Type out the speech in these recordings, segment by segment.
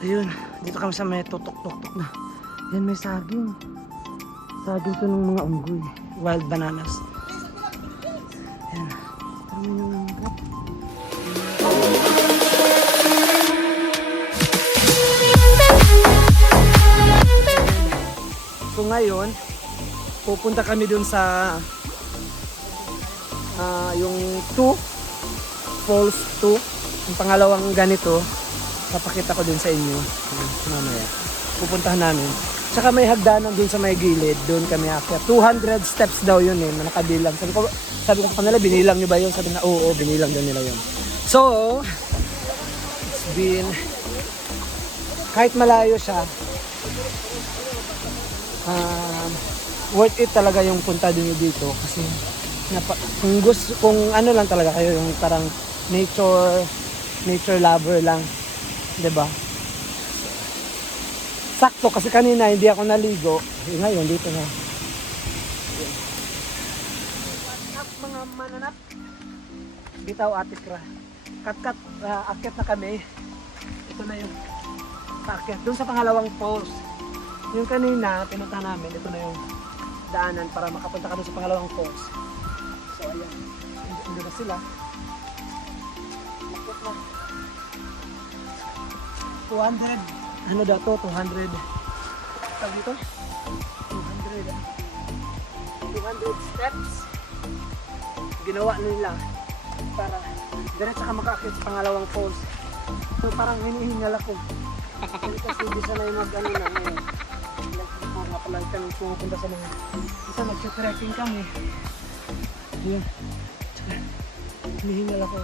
Ayun, dito kami sa may tutok-tok-tok na. Yan, may saging. Saging to ng mga unggoy. Wild bananas. Yan. Dami ng langgam. So ngayon, pupunta kami dun sa yung 2 Falls 2. Yung pangalawang ganito. Papakita ko din sa inyo mamaya. Pupuntahan namin. Tsaka may hagdanan dun sa may gilid. Doon kami akyat. 200 steps daw yun eh. Nakabilang. Sabi ko sa kanila, binilang nyo ba yun? Sabi na, oo, binilang daw nila yun. So, it's been, kahit malayo siya, worth it talaga yung punta din dito. Kasi, kung ano lang talaga kayo, yung parang nature lover lang. Diba? Sakto kasi kanina hindi ako naligo. Ngayon dito na. Mga mananap. Bitaw Ate Kra. Kat akyat na kami. Ito na yung paakyat. Doon sa pangalawang falls. Yung kanina pinunta namin. Ito na yung daanan para makapunta kami sa pangalawang falls. So ayan. Hindi na sila. Akyat na. 200, ano daw to? 200 tawag dito? 200 steps ginawa nila para diretso ka makakit sa pangalawang falls. So parang hinihingal ako kasi hindi sanay mag ano na ngayon. Like nga pala kami pumunta sa mga isa mag-trekking kami yun. Hinihingal ako.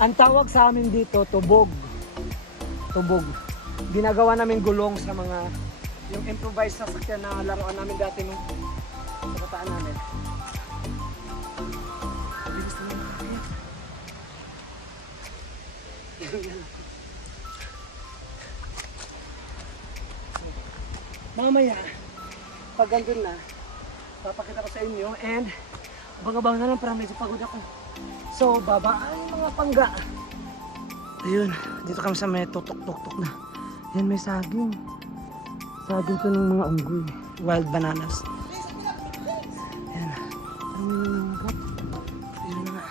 Ang tawag sa amin dito tubog. Ginagawa namin gulong sa mga yung improvised sasakyan na laruan namin dati nung kabataan namin. Bilis naman nakakit. Mamaya, pag andun na, papakita ko sa inyo and abang-abang na lang para medyo pagod ako. So, babaan mga pangga. Ayun, dito kami sa may tutok-tok-tok na. Yan, may saging. Saging to ng mga unggoy. Wild bananas. Yan. Dami ng langgam. Ayun na nga.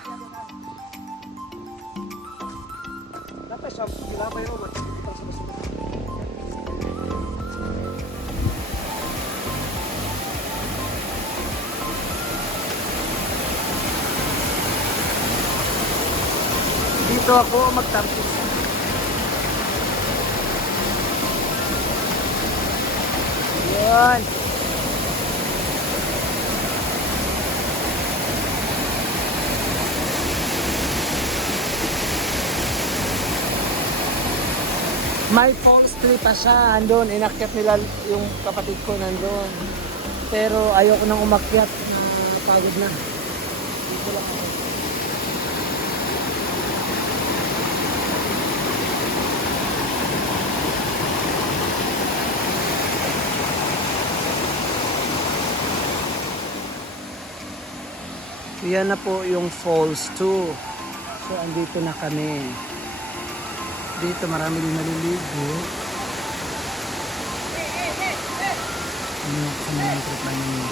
Dapat siya, gilabay mo. Matipitang sa baso. Dito ako magtampis. Yan. May falls tree pa siya. Andun, inakyat nila yung kapatid ko nandun. Pero ayoko nang umakyat na pagod na. Dito lang ako. Yan na po yung falls 2. So andito na kami. Dito marami din naliligo. Ano sa mga trip na yung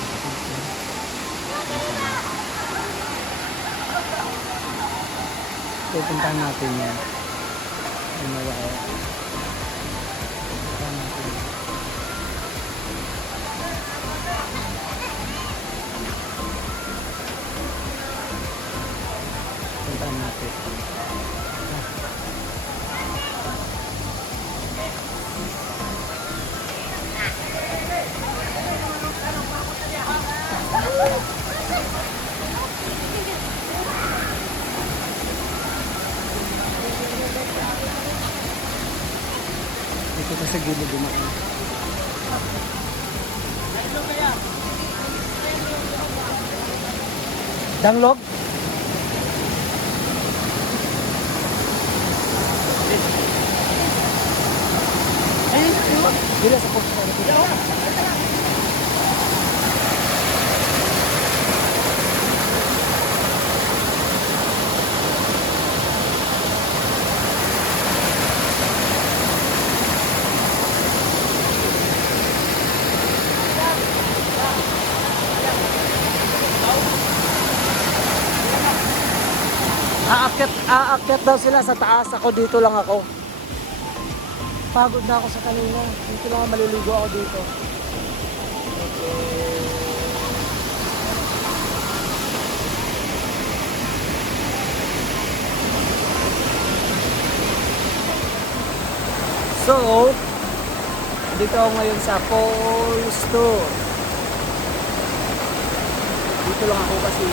pupuntahan natin yan. Ano ba kaya? Pupuntahan natin yan. Puntahan natin. Dito ka sa gilid dumaan. Danglog? Bila sa post ko. aakyat daw sila sa taas. Ako dito lang ako. Pagod na ako sa kanina. Dito lang ako, maliligo ako dito. Okay. So, dito ako ngayon sa Falls 2. Dito lang ako kasi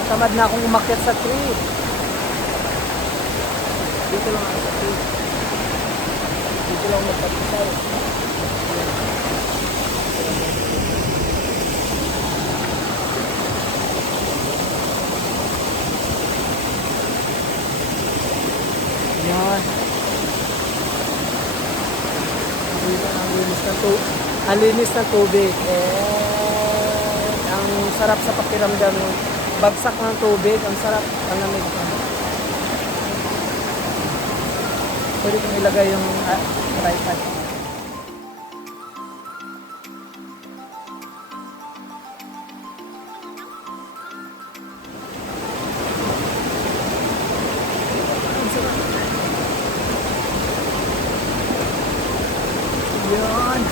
natamad na akong umakyat sa tree. Dito lang ako sa tree. Dito lang magpapitay. Yan. Ang linis na tubig. Ang sarap sa pakiramdam. Bagsak ng tubig. Ang sarap. Ang lamig. Pwede kong ilagay yung tripod. Yan.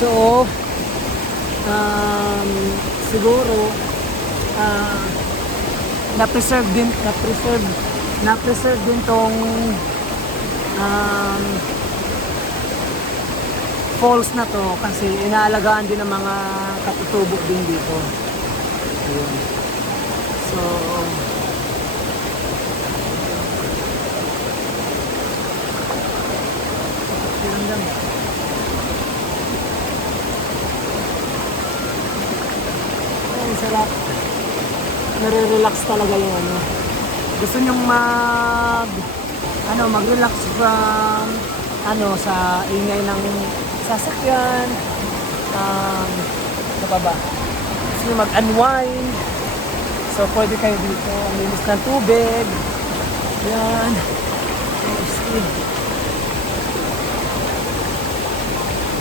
So, siguro, na-preserve din tong falls na to kasi inaalagaan din ng mga katutubo din dito. Ayun. So, ay, sarap. Nare-relax talaga yung ano. Gusto nyong mag-relax from sa ingay ng sasakyan. Ano pa ba? Gusto nyo mag-unwind. So, pwede kayo dito. Ang linis ng tubig. Yan.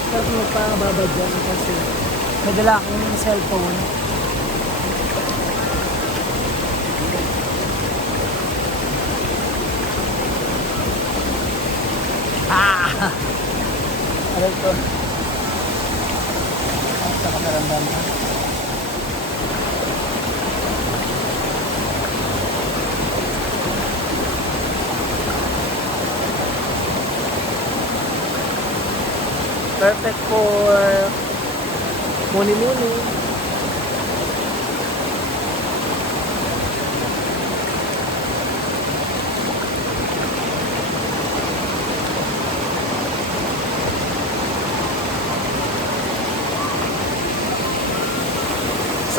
Pero kung magpapababad dyan kasi may dala akong cellphone. Ano ito? Sa pakaramdam ka. Perfect for muni-muni.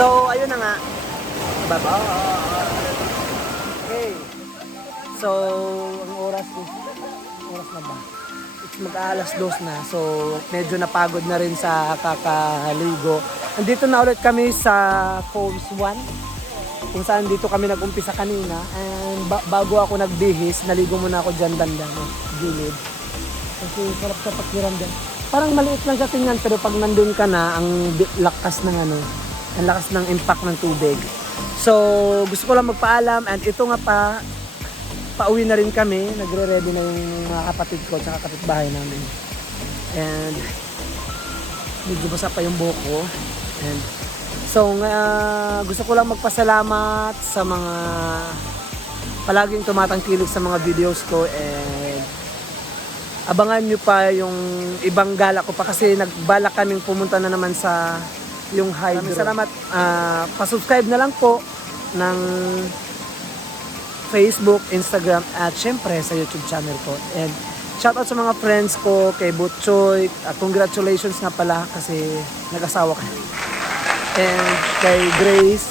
So, ayun na nga. Bye-bye. Okay. So, ang oras na ba? It's mag-aalas 2 na. So, medyo napagod na rin sa kakaligo. Andito na ulit kami sa Falls 1. Kung saan dito kami nag-umpisa kanina. And bago ako nagbihis, naligo muna ako dyan banda no? Gilid. Kasi sarap sa pakiramdam. Parang maliit lang sa tingnan pero pag nandun ka na, ang lakas ng ang lakas ng impact ng tubig. So, gusto ko lang magpaalam and ito nga pauwi na rin kami. Nagre-ready na yung mga kapatid ko at kapitbahay namin. And medyo basa pa yung buhok ko. And so, gusto ko lang magpasalamat sa mga palaging tumatangkilik sa mga videos ko and abangan nyo pa yung ibang gala ko pa kasi nagbalak kaming pumunta na naman sa yung hydro. Maraming salamat. Pa-subscribe na lang po ng Facebook, Instagram at syempre sa YouTube channel ko. And shoutout sa mga friends ko, kay Butchoy. Congratulations nga pala kasi nag-asawa ka. And kay Grace,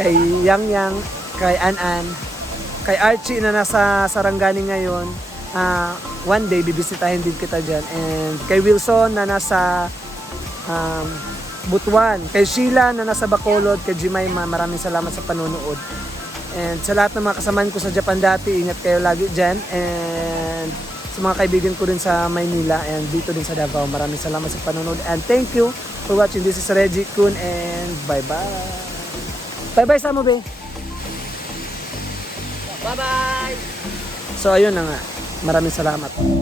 kay Yang Yang, kay An, kay Archie na nasa Sarangani ngayon. One day bibisitahin din kita dyan. And kay Wilson na nasa Butuan. Kay Sheila na nasa Bacolod, kay Jemima, maraming salamat sa panonood. And sa lahat ng mga kasamahan ko sa Japan dati, ingat kayo lagi dyan. And sa mga kaibigan ko din sa Maynila and dito din sa Davao, maraming salamat sa panonood. And thank you for watching. This is Reggie Kun and bye-bye. Bye-bye sa mo, be. Bye-bye! So ayun na nga. Maraming salamat.